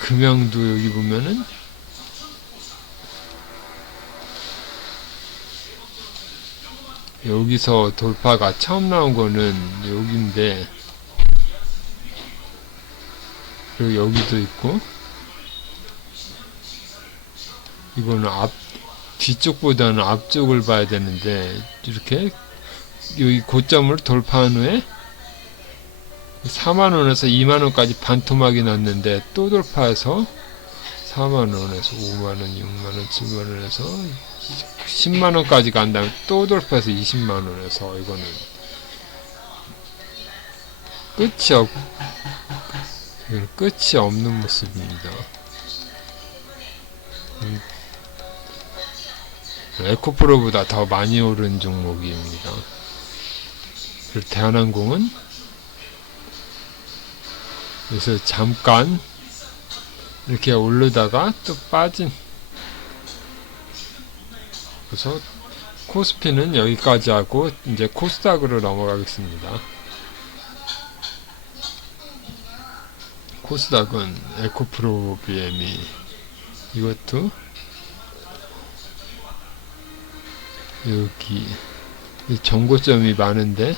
금양도 여기 보면은 여기서 돌파가 처음 나온 거는 여기인데, 그리고 여기도 있고, 이거는 뒤쪽보다는 앞쪽을 봐야 되는데, 이렇게 여기 고점을 돌파한 후에 4만원에서 2만원까지 반토막이 났는데 또 돌파해서 4만원에서 5만원, 6만원, 7만원에서 10만원까지 간 다음에 또 돌파해서 20만원에서 이거는 끝이 없는 모습입니다. 에코프로보다 더 많이 오른 종목입니다. 그리고 대한항공은 그래서 잠깐 이렇게 오르다가 또 빠진, 그래서 코스피는 여기까지 하고 이제 코스닥으로 넘어가겠습니다. 코스닥은 에코프로 BM이 이것도 여기 정고점이 많은데,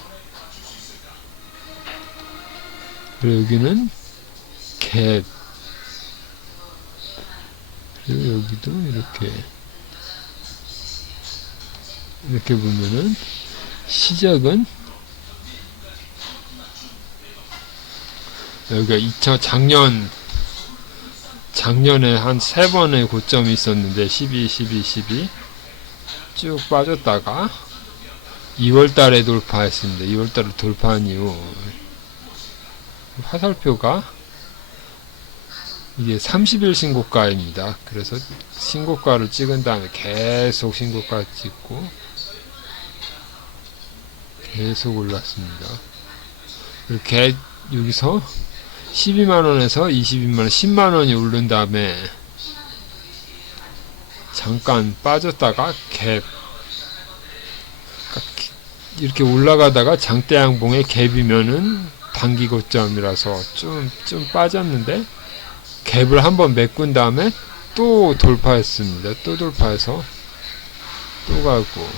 그리고 여기는 갭, 그리고 여기도 이렇게 보면은 시작은 여기가 작년에 한 3번의 고점이 있었는데 12 쭉 빠졌다가 2월달에 돌파했습니다. 2월달에 돌파한 이후 화살표가 이게 30일 신고가입니다. 그래서 신고가를 찍은 다음에 계속 신고가 찍고 계속 올랐습니다. 이렇게 여기서 12만원에서 22만원, 10만원이 오른 다음에 잠깐 빠졌다가 갭, 이렇게 올라가다가 장대양봉의 갭이면은 단기 고점이라서 좀 빠졌는데 갭을 한번 메꾼 다음에 또 돌파했습니다. 또 돌파해서 또 가고,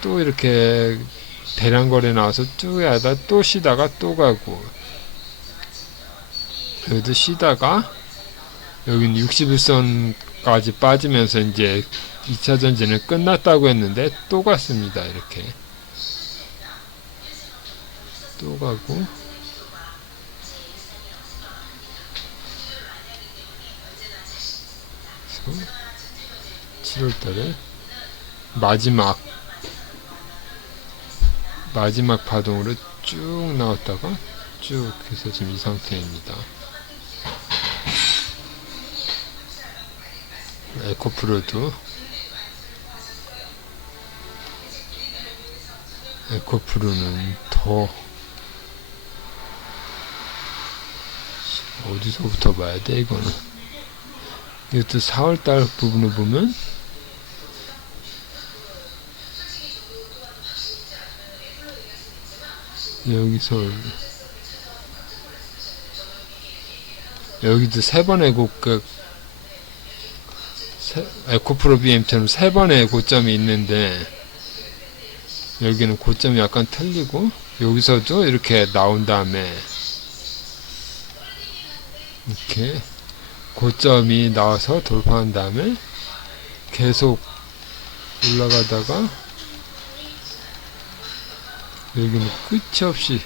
또 이렇게 대량 거래 나와서 쭉 하다 또 쉬다가 또 가고, 여기도 쉬다가 여긴 61선까지 빠지면서 이제 2차 전지는 끝났다고 했는데 또 갔습니다. 이렇게 또 가고, 7월달에 마지막 파동으로 쭉 나왔다가 쭉 해서 지금 이 상태입니다. 에코프로는 더 어디서부터 봐야 돼 이거는. 이것도 4월달 부분을 보면 여기도 3번의 에코프로 BM처럼 3번의 고점이 있는데, 여기는 고점이 약간 틀리고, 여기서도 이렇게 나온 다음에 이렇게 고점이 나와서 돌파한 다음에 계속 올라가다가 여기는 끝이 없이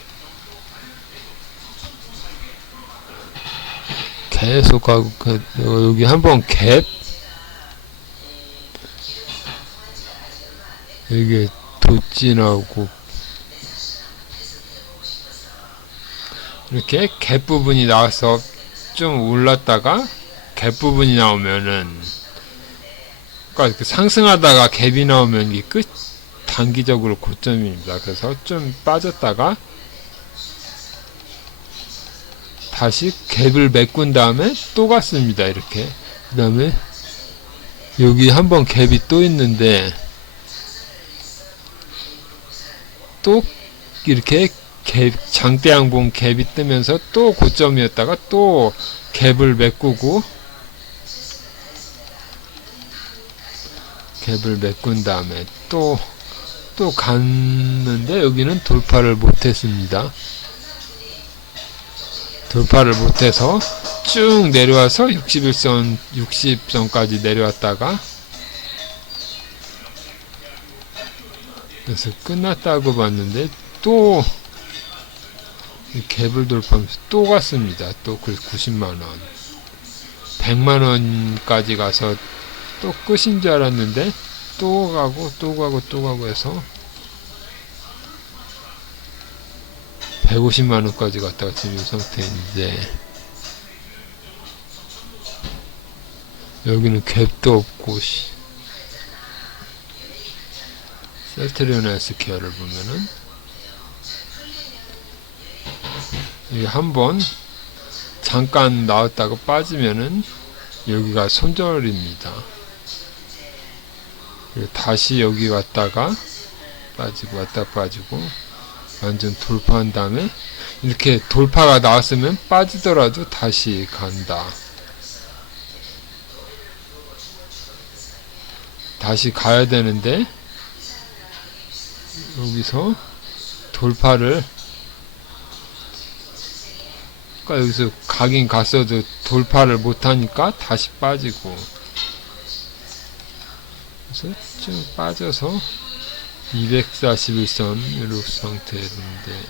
계속 가고, 여기 한번 갭, 여기 돛지 나오고, 이렇게 갭 부분이 나와서 좀 올랐다가 갭 부분이 나오면은, 그러니까 상승하다가 갭이 나오면 이게 단기적으로 고점입니다. 그래서 좀 빠졌다가 다시 갭을 메꾼 다음에 또 갔습니다. 이렇게. 그 다음에 여기 한번 갭이 또 있는데 또 이렇게 장대양봉 갭이 뜨면서 또 고점이었다가 또 갭을 메꾸고 갭을 메꾼 다음에 또 갔는데 여기는 돌파를 못했습니다. 돌파를 못해서 쭉 내려와서 60선까지 내려왔다가 그래서 끝났다고 봤는데 또 갭을 돌파하면서 또 갔습니다. 또 90만원 100만원까지 가서 또 끝인 줄 알았는데 또 가고 해서 150만원까지 갔다가 지금 이 상태인데 여기는 갭도 없고 셀트리온 헬스케어를 보면은 이게 한번 잠깐 나왔다가 빠지면은 여기가 손절입니다. 그리고 다시 여기 왔다가 빠지고 왔다 빠지고 완전 돌파한 다음에 이렇게 돌파가 나왔으면 빠지더라도 다시 간다. 다시 가야 되는데 여기서 돌파를 그러니까 여기서 가긴 갔어도 돌파를 못하니까 다시 빠지고 그래서 쭉 빠져서 241선 이런 상태인데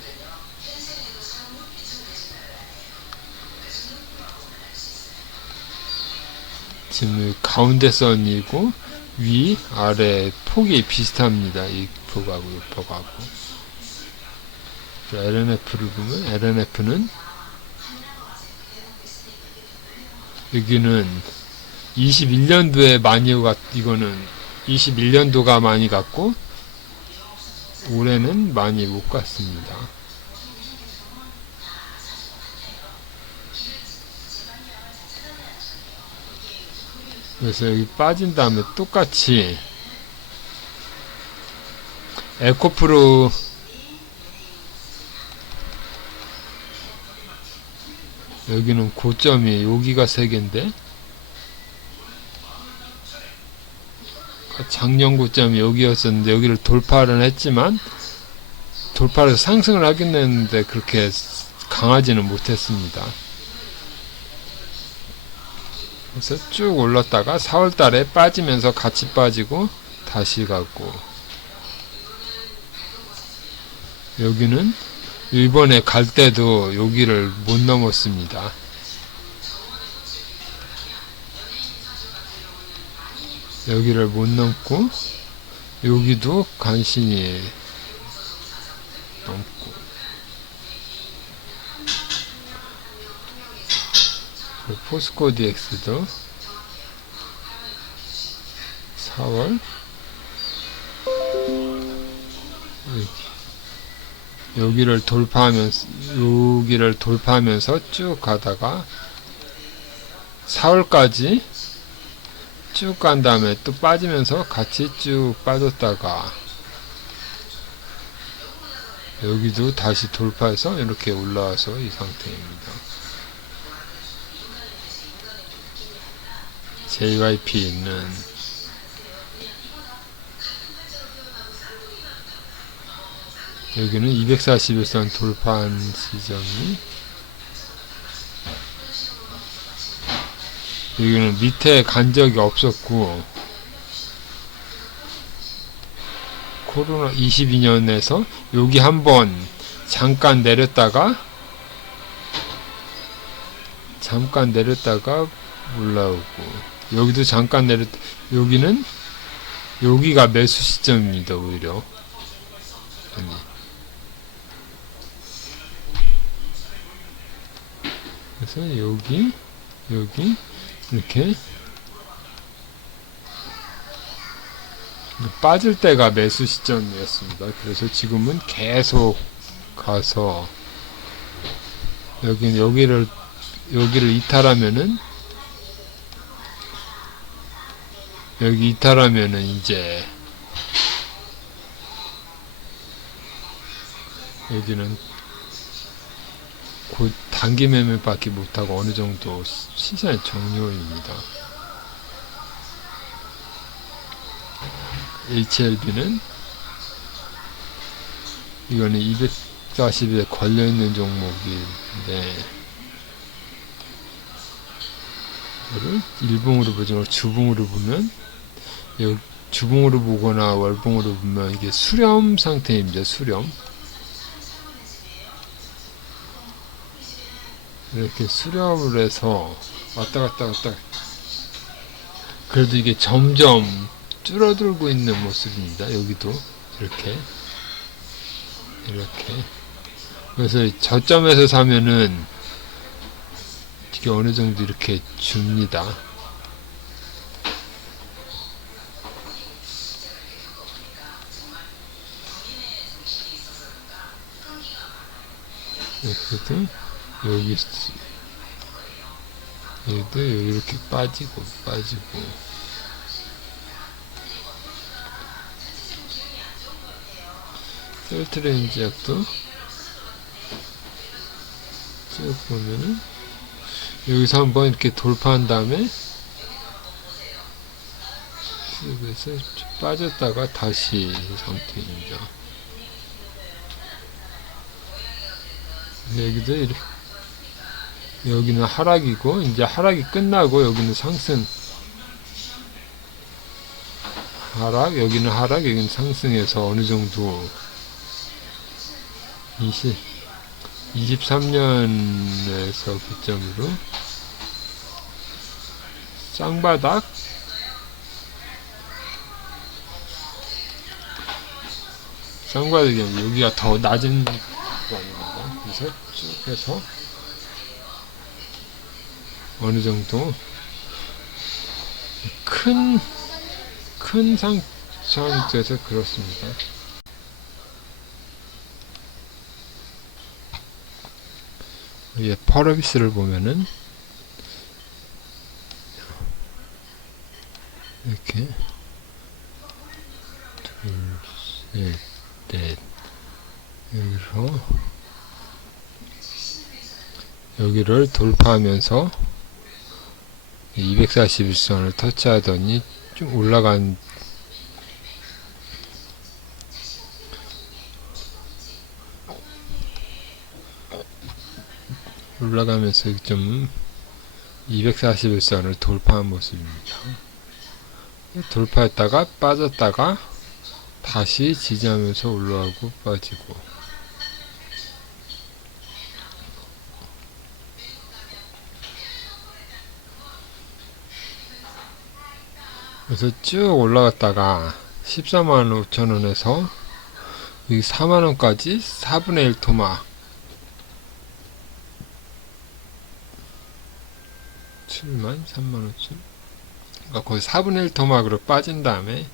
지금 가운데 선이고 위 아래 폭이 비슷합니다. 이 폭하고 이 폭하고 LNF를 보면 LNF는 여기는 21년도에 많이 이거는 21년도가 많이 갔고 올해는 많이 못 갔습니다. 그래서 여기 빠진 다음에 똑같이 에코프로 여기는 고점이 여기가 3개인데 작년 고점이 여기였었는데 여기를 돌파를 했지만 돌파를 상승을 하긴 했는데 그렇게 강하지는 못했습니다. 그래서 쭉 올랐다가 4월달에 빠지면서 같이 빠지고 다시 가고 여기는 이번에 갈 때도 여기를 못 넘었습니다. 여기를 못 넘고 여기도 간신히 넘고 포스코 DX도 4월 여기를 돌파하면서 쭉 가다가 4월까지 쭉 간 다음에 또 빠지면서 같이 쭉 빠졌다가 여기도 다시 돌파해서 이렇게 올라와서 이 상태입니다. JYP는 여기는 241선 돌파한 지점이 여기는 밑에 간 적이 없었고 코로나 22년에서 여기 한번 잠깐 내렸다가 올라오고 여기도 잠깐 여기는 여기가 매수 시점입니다. 오히려 그래서 여기 이렇게 빠질 때가 매수 시점이었습니다. 그래서 지금은 계속 가서 여기를 이탈하면은 여기 이탈하면은 이제 여기는 곧 단기 매매밖에 못하고 어느 정도 시장의 종료입니다. HLB는 이거는 240에 걸려있는 종목인데 이거를 일봉으로 보지 말고 주봉으로 보면 주봉으로 보거나 월봉으로 보면 이게 수렴 상태입니다. 수렴. 이렇게 수렴을 해서 왔다 갔다 그래도 이게 점점 줄어들고 있는 모습입니다. 여기도 이렇게 그래서 저점에서 사면은 이게 어느 정도 이렇게 줍니다. 여기도 이렇게 빠지고 셀트레인지 약도 쭉 보면은 여기서 한번 이렇게 돌파한 다음에 그래서 빠졌다가 다시 이 상태입니다. 여기도 이렇게 여기는 하락이고 이제 하락이 끝나고 여기는 상승 여기는 하락 여기는 상승해서 어느 정도 23년에서 기점으로 쌍바닥 쌍바닥이 여기가 더 낮은 구간입니다. 그래서 쭉 해서 어느 정도 큰 상태에서 그렇습니다. 예, 펄어비스를 보면은 이렇게 둘, 셋, 넷 여기서 여기를 돌파하면서 241선을 터치하더니 좀 올라가면서 좀 241선을 돌파한 모습입니다. 돌파했다가 빠졌다가 다시 지지하면서 올라가고 빠지고 그래서 쭉 올라갔다가 14만 5천원에서 여기 4만원까지 4분의 1 토막 7만 3만 5천 그러니까 거의 4분의 1 토막으로 빠진 다음에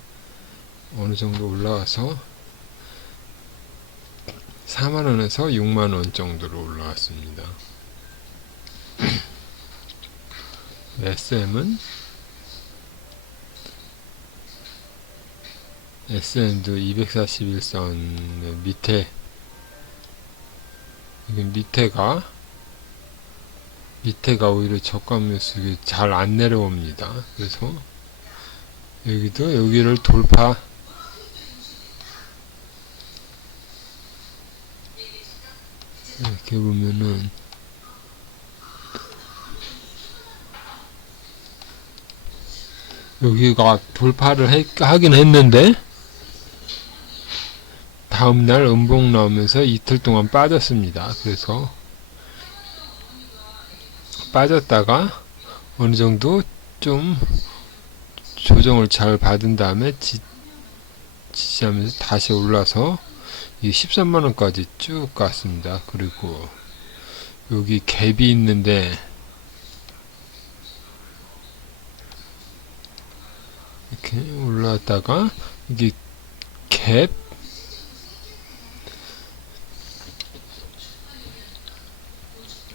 어느 정도 올라와서 4만원에서 6만원 정도로 올라왔습니다. SM도 241선 밑에 여기 밑에가 오히려 저가매수 잘 안 내려옵니다. 그래서 여기도 여기를 돌파 이렇게 보면은 여기가 돌파를 하긴 했는데 다음날 음봉 나오면서 이틀 동안 빠졌습니다. 그래서 빠졌다가 어느 정도 좀 조정을 잘 받은 다음에 지지하면서 다시 올라서 이 13만원까지 쭉 갔습니다. 그리고 여기 갭이 있는데 이렇게 올라왔다가 이게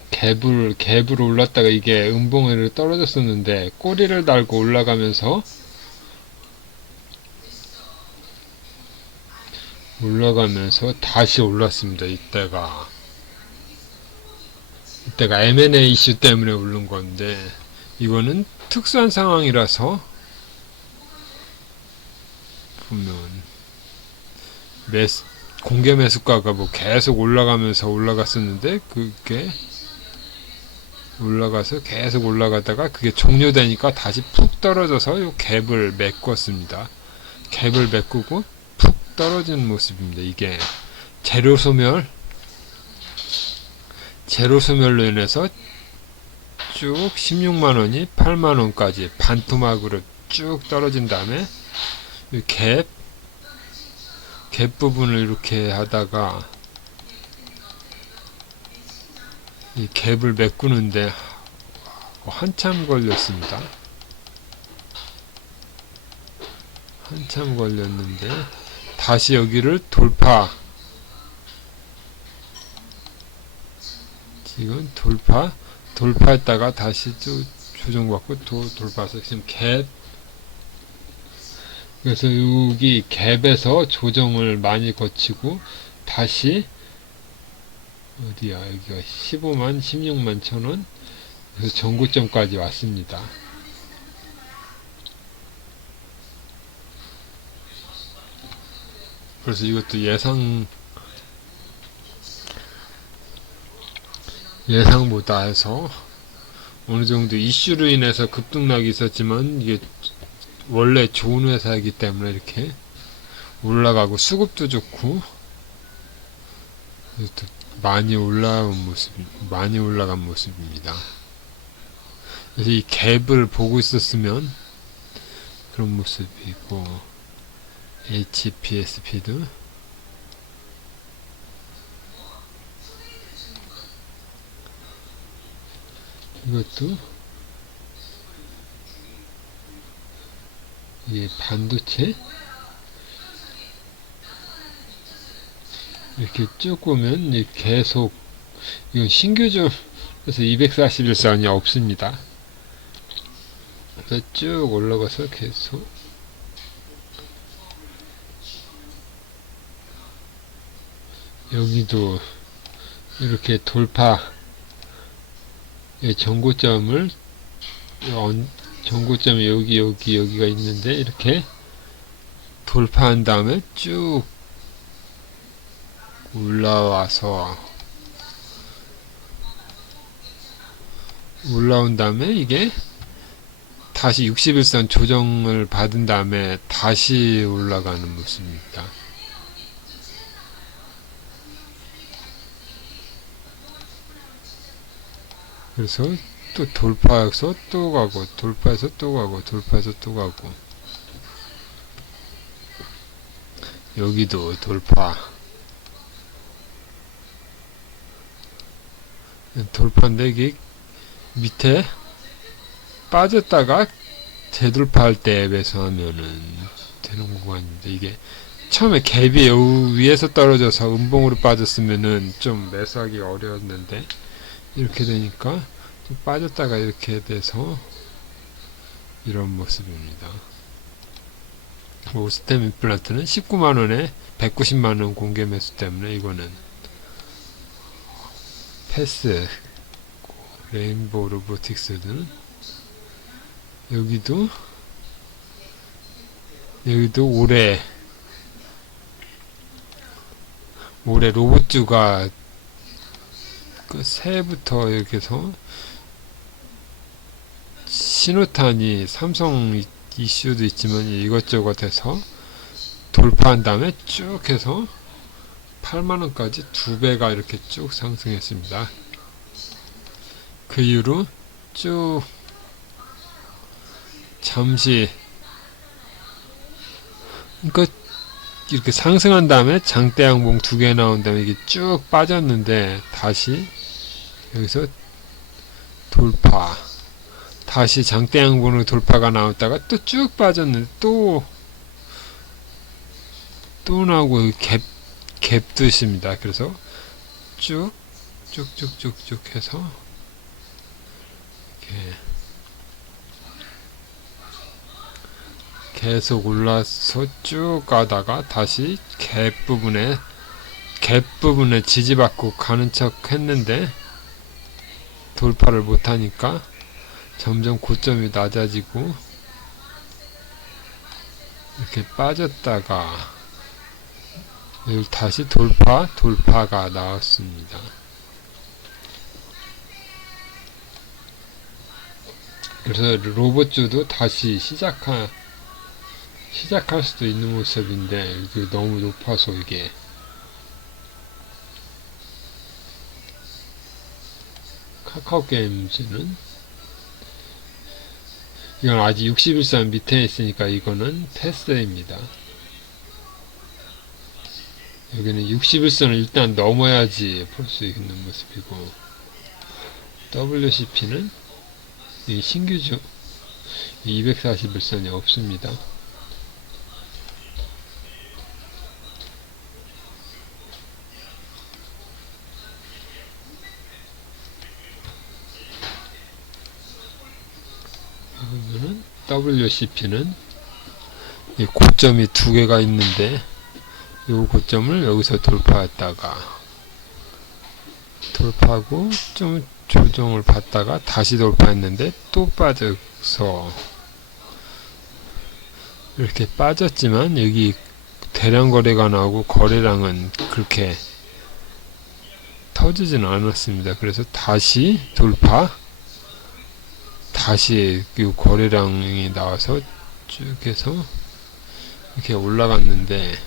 갭으로 올랐다가 이게 음봉으로 떨어졌었는데 꼬리를 달고 올라가면서 다시 올랐습니다. 이때가 이때가 M&A 이슈 때문에 오른 건데 이거는 특수한 상황이라서 보면 공개 매수가가 뭐 계속 올라가면서 올라갔었는데 그게 올라가서 계속 올라가다가 그게 종료되니까 다시 푹 떨어져서 요 갭을 메꿨습니다. 갭을 메꾸고 푹 떨어지는 모습입니다. 이게 제로 소멸로 인해서 쭉 16만원이 8만원까지 반토막으로 쭉 떨어진 다음에 갭 부분을 이렇게 하다가 이 갭을 메꾸는데 한참 걸렸습니다. 한참 걸렸는데 다시 여기를 지금 돌파했다가 다시 또 조정받고 돌파해서 지금 갭, 그래서 여기 갭에서 조정을 많이 거치고 다시 어디야, 여기가 15만 16만 천원, 그래서 전고점까지 왔습니다. 그래서 이것도 예상보다 해서 어느 정도 이슈로 인해서 급등락이 있었지만 이게 원래 좋은 회사이기 때문에 이렇게 올라가고 수급도 좋고 많이 올라간 모습입니다. 그래서 이 갭을 보고 있었으면 그런 모습이고, HPSP도 이것도 이 반도체 이렇게 쭉 보면 계속 이건 신규죠. 그래서 241선이 없습니다. 그래서 쭉 올라가서 계속 여기도 이렇게 전고점이 여기가 있는데 이렇게 돌파한 다음에 쭉 올라온 다음에 이게 다시 61선 조정을 받은 다음에 다시 올라가는 모습입니다. 그래서 또 돌파해서 또 가고, 돌파해서 또 가고, 돌파해서 또 가고, 여기도 돌파인데 이게 밑에 빠졌다가 재돌파할 때 매수하면은 되는 구간인데, 이게 처음에 갭이 위에서 떨어져서 음봉으로 빠졌으면은 좀 매수하기가 어려웠는데 이렇게 되니까 좀 빠졌다가 이렇게 돼서 이런 모습입니다. 오스템 임플란트는 19만원에 190만원 공개 매수 때문에 이거는 패스. 레인보우 로보틱스는 여기도 올해 로봇주가 새해부터 이렇게 해서 신호탄이 삼성 이슈도 있지만 이것저것 해서 돌파한 다음에 쭉 해서 8만원까지 2배가 이렇게 쭉 상승했습니다. 그 이후로 쭉 잠시 그러니까 이렇게 상승한 다음에 장대 양봉 2개 나온 다음에 이게 쭉 빠졌는데 다시 여기서 돌파, 다시 장대 양봉으로 돌파가 나왔다가 또 쭉 빠졌는데 또 나오고 갭 뜻입니다. 그래서 쭉쭉쭉쭉 해서 이렇게 계속 올라서 쭉 가다가 다시 갭 부분에 지지받고 가는 척 했는데 돌파를 못하니까 점점 고점이 낮아지고 이렇게 빠졌다가 여기 다시 돌파가 나왔습니다. 그래서 로봇주도 다시 시작할 수도 있는 모습인데 이게 너무 높아서 이게 카카오 게임즈는 이건 아직 61선 밑에 있으니까 이거는 패스입니다. 여기는 61선을 일단 넘어야지 볼 수 있는 모습이고 WCP는 이 신규죠. 241선이 없습니다. 그러면은 WCP는 이 고점이 두 개가 있는데 이 고점을 여기서 돌파했다가 돌파하고 좀 조정을 받다가 다시 돌파했는데 또 빠져서 이렇게 빠졌지만 여기 대량 거래가 나오고 거래량은 그렇게 터지지는 않았습니다. 그래서 다시 다시 이 거래량이 나와서 쭉 해서 이렇게 올라갔는데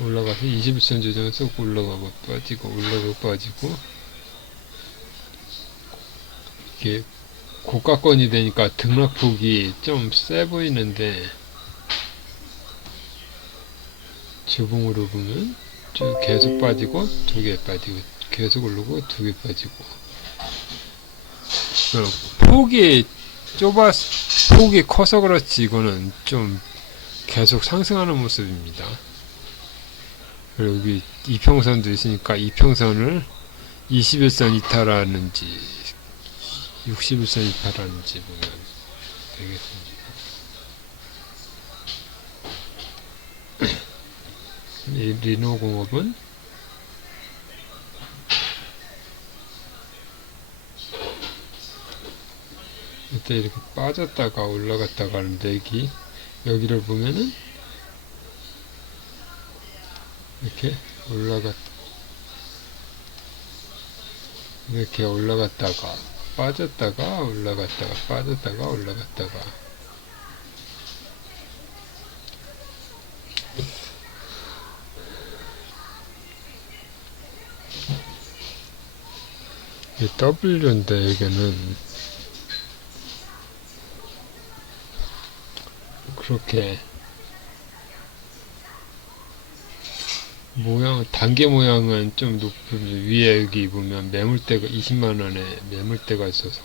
올라가서 21선 조정에서 올라가고 빠지고 이게 고가권이 되니까 등락폭이 좀 세 보이는데 주봉으로 보면 쭉 계속 빠지고 두 개 빠지고 계속 오르고 두 개 빠지고 폭이 커서 그렇지 이거는 좀 계속 상승하는 모습입니다. 그리고 여기 이평선도 있으니까 이평선을 21선 이탈하는지 61선 이탈하는지 보면 되겠습니다. 이 리노공업은 이때 이렇게 빠졌다가 올라갔다가 하는데 여기를 보면은 이렇게 올라갔다가 빠졌다가 올라갔다가 이 W인데 이게는 그렇게 단계 모양은 좀 높은 위에 여기 보면 매물대가 20만원에 매물대가 있어서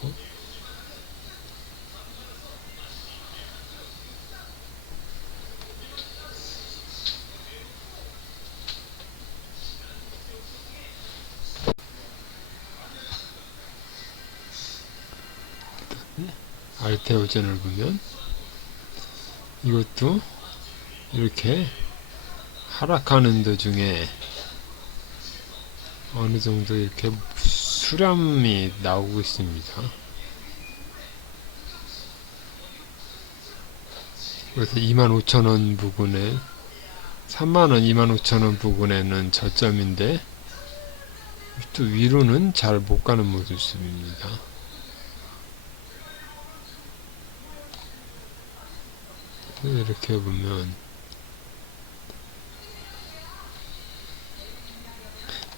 알테오젠을 보면 이것도 이렇게 하락하는 도중에 어느 정도 이렇게 수렴이 나오고 있습니다. 그래서 25,000원 부근에 3만원, 25,000원 부근에는 저점인데 또 위로는 잘 못 가는 모습입니다. 이렇게 보면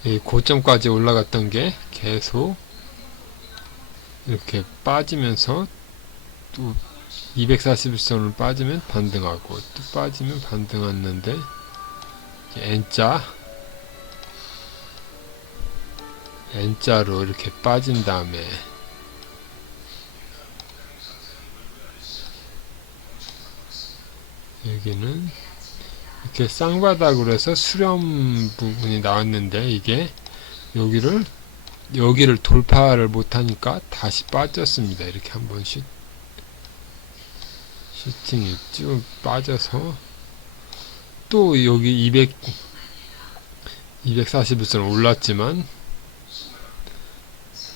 이 고점까지 올라갔던 게 계속 이렇게 빠지면서 또 241선을 빠지면 반등하고 또 빠지면 반등했는데 N자로 이렇게 빠진 다음에 여기는 이렇게 쌍바닥으로 해서 수렴 부분이 나왔는데 이게 여기를 돌파를 못하니까 다시 빠졌습니다. 이렇게 한번 슈팅이 쭉 빠져서 또 여기 241선 올랐지만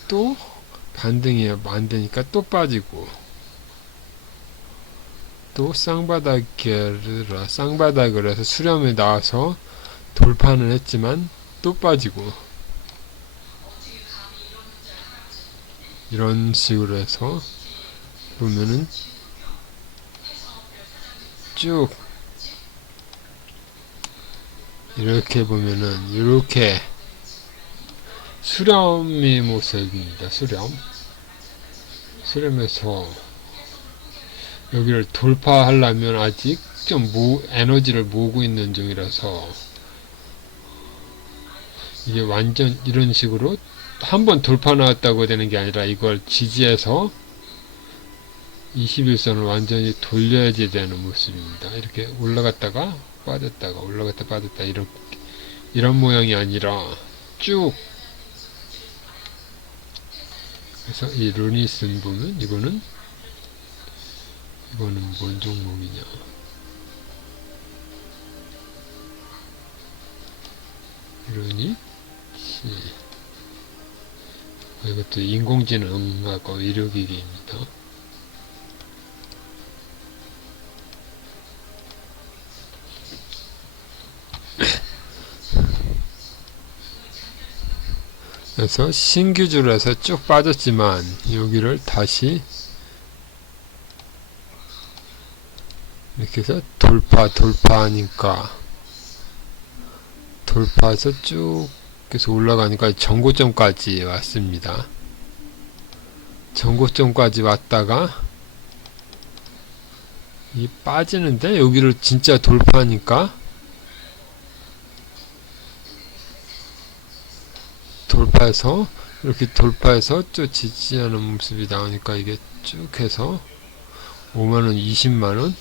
또 반등이 안 되니까 또 빠지고, 또 쌍바닥을 해서 수렴에 나와서 돌파는 했지만 또 빠지고, 이런 식으로 해서 보면은 쭉 이렇게 보면은 이렇게 수렴의 모습입니다. 수렴에서 여기를 돌파하려면 아직 좀 에너지를 모으고 있는 중이라서, 이게 완전 이런 식으로 한번 돌파 나왔다고 되는 게 아니라 이걸 지지해서 21선을 완전히 돌려야지 되는 모습입니다. 이렇게 올라갔다가 빠졌다가 올라갔다 빠졌다, 이런 모양이 아니라 쭉. 그래서 이 루니슨 보면 이거는 뭔 종목이냐, 루니 이것도 인공지능하고 의료기기입니다. 그래서 신규주로 해서 쭉 빠졌지만 여기를 다시 이렇게 해서 돌파하니까, 돌파해서 쭉 계속 올라가니까 전고점까지 왔습니다. 전고점까지 왔다가 이 빠지는데 여기를 진짜 돌파하니까, 이렇게 돌파해서 쭉 지지하는 모습이 나오니까 이게 쭉 해서 5만원,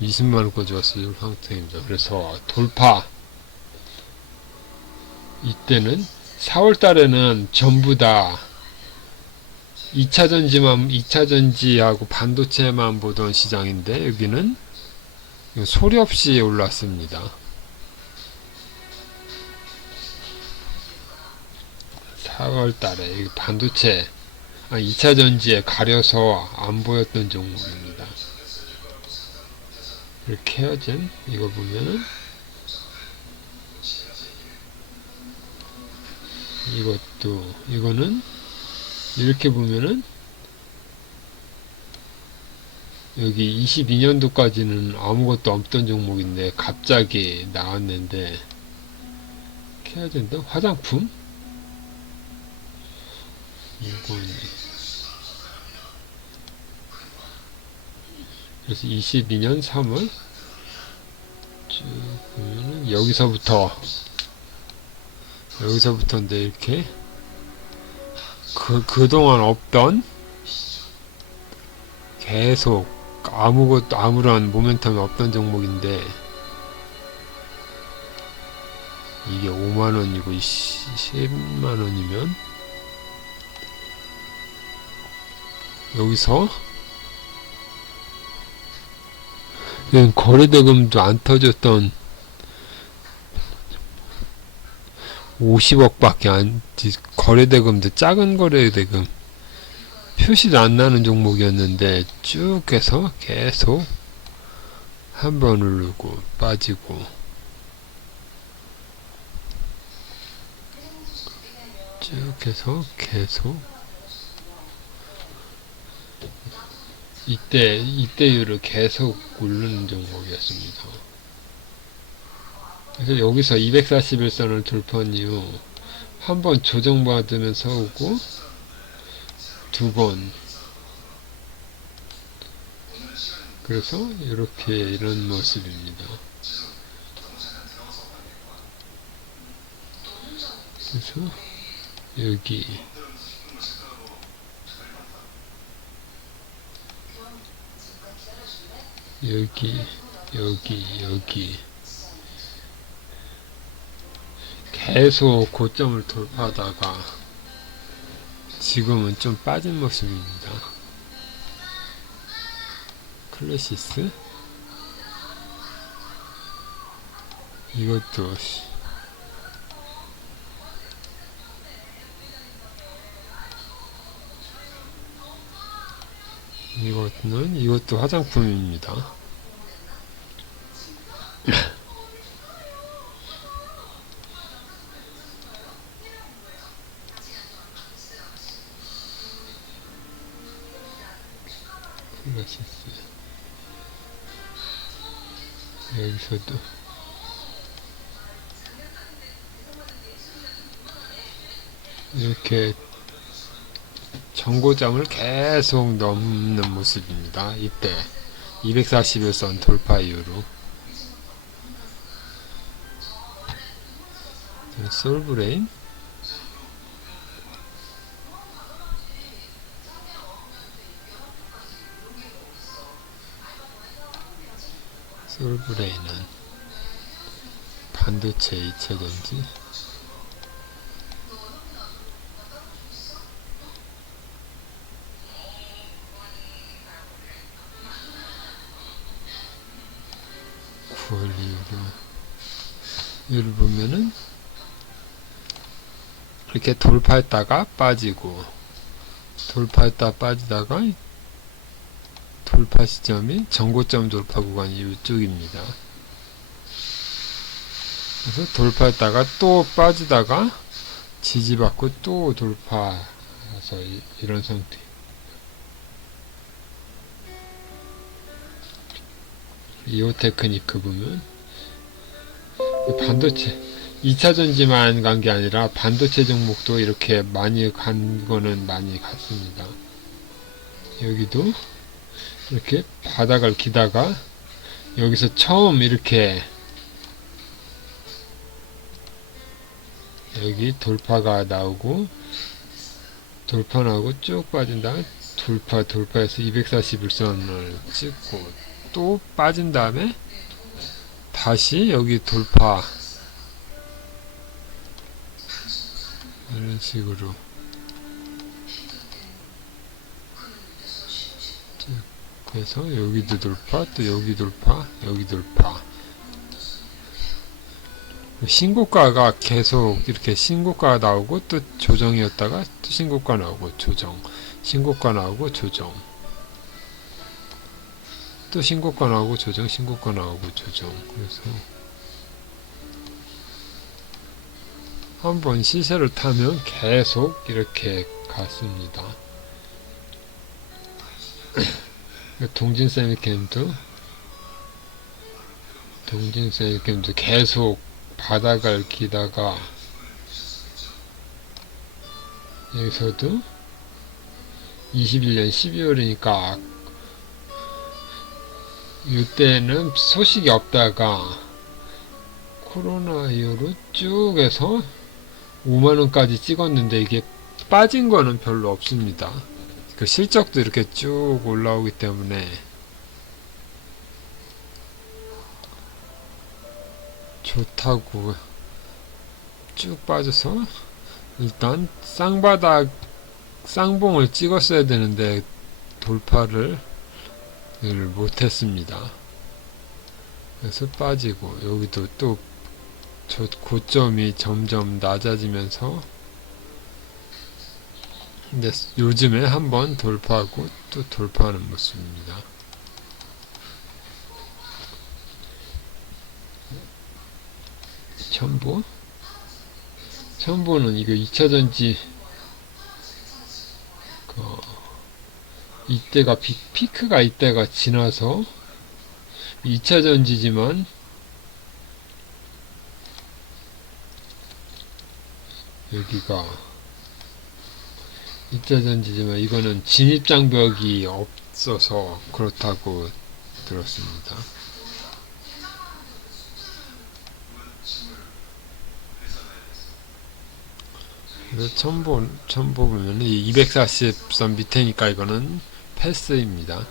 20만원까지 왔어요. 상태입니다. 그래서 돌파, 이때는 4월달에는 전부 다 2차전지하고 반도체만 보던 시장인데, 여기는 소리 없이 올랐습니다. 4월달에 반도체, 2차전지에 가려서 안 보였던 종목입니다. 이렇게 헤어진, 이거 보면은 이거는 이렇게 보면은 여기 22년도까지는 아무것도 없던 종목인데 갑자기 나왔는데, 이렇게 해야 된다. 화장품? 이건 그래서 22년 3월 쭉 보면은 여기서부터인데, 이렇게 그동안 없던, 계속 아무런 모멘텀이 없던 종목인데, 이게 5만원이고 10만원이면 여기서 거래대금도 안 터졌던 50억밖에 거래대금도 작은 거래대금 표시도 안 나는 종목이었는데, 쭉 해서 계속 한번 오르고 빠지고, 쭉 해서 계속 이때율을 계속 오르는 종목이었습니다. 그래서 여기서 241선을 돌파한 이후 한번 조정받으면서 오고, 두 번, 그래서 이렇게 이런 모습입니다. 그래서 여기 계속 고점을 돌파하다가 지금은 좀 빠진 모습입니다. 클래시스, 이것도 이것도 화장품입니다. 여기서도 이렇게 정고점을 계속 넘는 모습입니다. 이때 241선 돌파 이후로 솔브레인 솔브레인은 반도체 2차전지 여기 보면은 이렇게 돌파했다가 빠지고 돌파했다 빠지다가 돌파 시점이 정고점 돌파 구간이 이쪽입니다. 그래서 돌파했다가 또 빠지다가 지지받고 또 돌파해서 이런 상태. 이오 테크니크 보면 반도체 2차전지만 간 게 아니라 반도체 종목도 이렇게 많이 간 거는 많이 갔습니다. 여기도 이렇게 바닥을 기다가 여기서 처음 이렇게 여기 돌파가 나오고 돌파 나오고 쭉 빠진 다음에 돌파해서 241선을 찍고 또 빠진 다음에 다시 여기 돌파 이런 식으로 그래서 여기도 돌파 또 여기 돌파 여기 돌파 신고가가 계속 이렇게 신고가가 나오고 또 조정이었다가 또 신고가 나오고 조정 신고가 나오고 조정 또 신고가 나오고 조정 신고가 나오고 조정 그래서 한번 시세를 타면 계속 이렇게 갔습니다. 동진세미캠도 계속 바닥을 기다가 여기서도 21년 12월이니까 이때는 소식이 없다가 코로나 이후로 쭉 해서 5만원까지 찍었는데 이게 빠진 거는 별로 없습니다. 그 실적도 이렇게 쭉 올라오기 때문에 좋다고 쭉 빠져서 일단 쌍바닥 쌍봉을 찍었어야 되는데 돌파를 못했습니다. 그래서 빠지고 여기도 또 저 고점이 점점 낮아지면서 근데 요즘에 한번 돌파하고 또 돌파하는 모습입니다. 첨보는 이거 2차전지 이때가 피크가 이때가 지나서 2차전지지만 여기가 2차전지지만 이거는 진입장벽이 없어서 그렇다고 들었습니다. 그래서 첨보 보면 이 240선 밑에니까 이거는 패스입니다.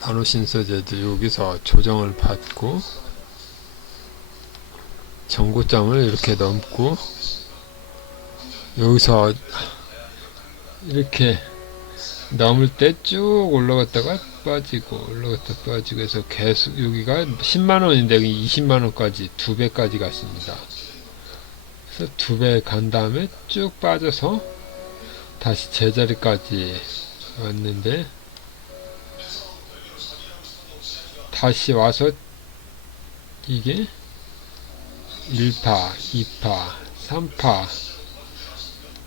나노신소재도 여기서 조정을 받고 정고점을 이렇게 넘고 여기서 이렇게 넘을 때 쭉 올라갔다가 빠지고 올라갔다 빠지고 해서 계속 여기가 10만원인데 20만원까지 2배까지 갔습니다. 그래서 2배 간 다음에 쭉 빠져서 다시 제자리까지 왔는데 다시 와서 이게 1파, 2파, 3파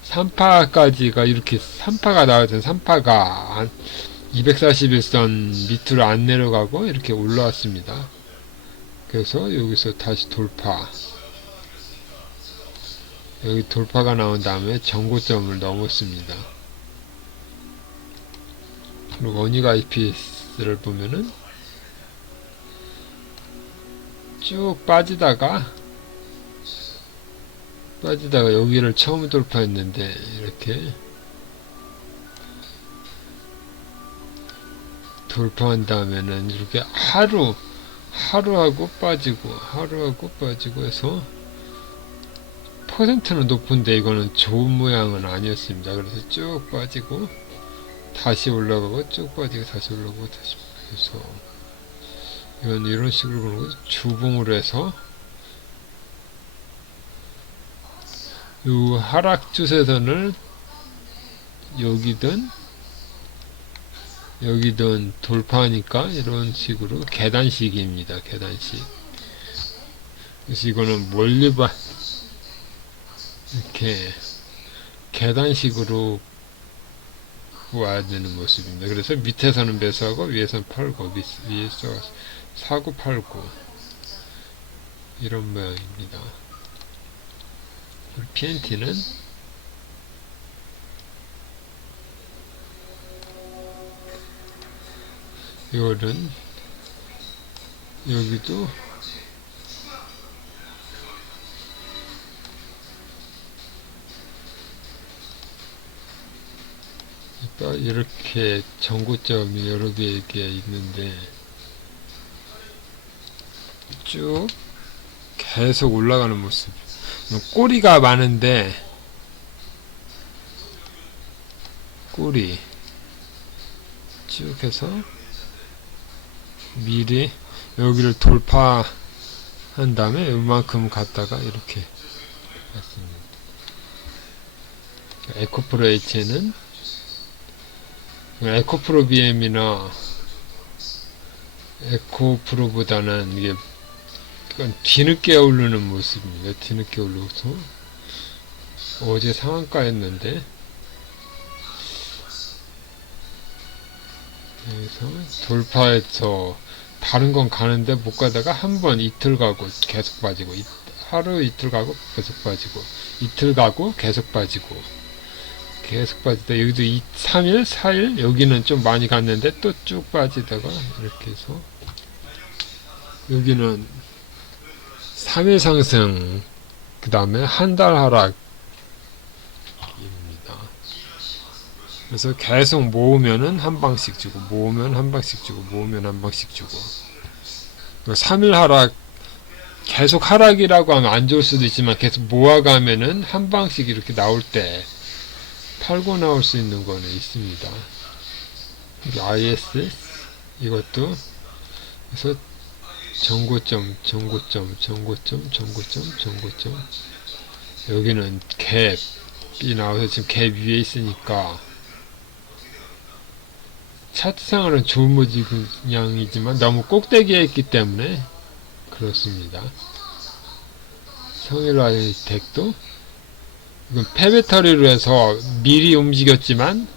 3파까지가 이렇게 3파가 나왔던 3파가 241선 밑으로 안 내려가고 이렇게 올라왔습니다. 그래서 여기서 다시 돌파, 여기 돌파가 나온 다음에 전고점을 넘었습니다. 그리고 원익 IPS를 보면은 쭉 빠지다가 여기를 처음 돌파했는데 이렇게 돌파한 다음에는 이렇게 하루하고 빠지고 해서 퍼센트는 높은데 이거는 좋은 모양은 아니었습니다. 그래서 쭉 빠지고 다시 올라가고 쭉 빠지고 다시 올라가고 다시 해서 이런 식으로 보는 거죠. 주봉으로 해서 이 하락 추세선을 여기든 돌파하니까 이런 식으로 계단식입니다. 계단식. 그래서 이거는 멀리 봐 이렇게 계단식으로 와야 되는 모습입니다. 그래서 밑에서는 매수하고 위에서는 팔고 위에서 사고 팔고 이런 모양입니다. PNT는 이거는 여기도 이렇게 전고점이 여러 개 있는데 쭉 계속 올라가는 모습. 꼬리가 많은데 꼬리 쭉 해서 미리 여기를 돌파한 다음에 이만큼 갔다가 이렇게 갔습니다. 에코프로 H는 에코프로 BM이나 에코프로보다는 이게 뒤늦게 오르는 모습입니다. 뒤늦게 올라서 어제 상한가였는데 여기서 돌파해서 다른 건 가는데 못 가다가 한 번 이틀 가고 계속 빠지고 하루 이틀 가고 계속 빠지고 이틀 가고 계속 빠지고 계속 빠지다 여기도 3일 4일 여기는 좀 많이 갔는데 또 쭉 빠지다가 이렇게 해서 여기는 3일 상승 그 다음에 한 달 하락입니다. 그래서 계속 모으면은 한 방씩 주고 모으면 한 방씩 주고 모으면 한 방씩 주고 3일 하락 계속 하락이라고 하면 안 좋을 수도 있지만 계속 모아가면은 한 방씩 이렇게 나올 때 팔고 나올 수 있는 거는 있습니다. IS 이것도 그래서 전고점 여기는 갭이 나와서 지금 갭 위에 있으니까 차트상으로는 좋은 모양이지만 너무 꼭대기에 있기 때문에 그렇습니다. 성일라이 덱도 이건 폐배터리로 해서 미리 움직였지만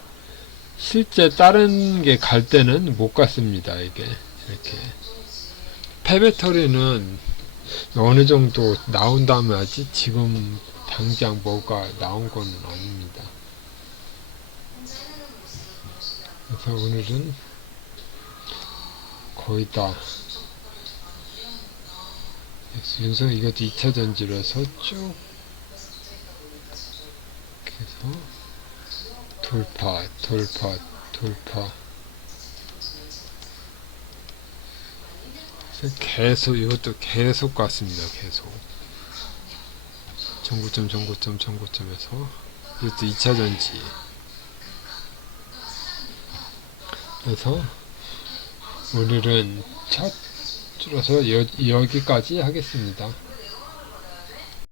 실제 다른 게 갈 때는 못 갔습니다. 이게 이렇게 폐배터리는 어느 정도 나온 다음에 하지 지금 당장 뭐가 나온 거는 아닙니다. 그래서 오늘은 거의 다 윤성 이것도 2차 전지로서 쭉 해서 돌파 계속 이것도 계속 갔습니다. 계속 전고점에서 이것도 2차 전지 그래서 오늘은 첫 줄어서 여기까지 하겠습니다.